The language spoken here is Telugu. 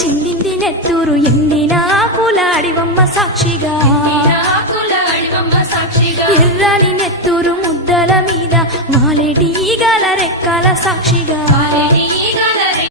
చిందింది నెత్తూరు ఎండిన ఆకులాడివమ్మ సాక్షిగా ఎర్రని నెత్తూరు ముద్దల మీద వాలేటి ఈగల రెక్కల సాక్షిగా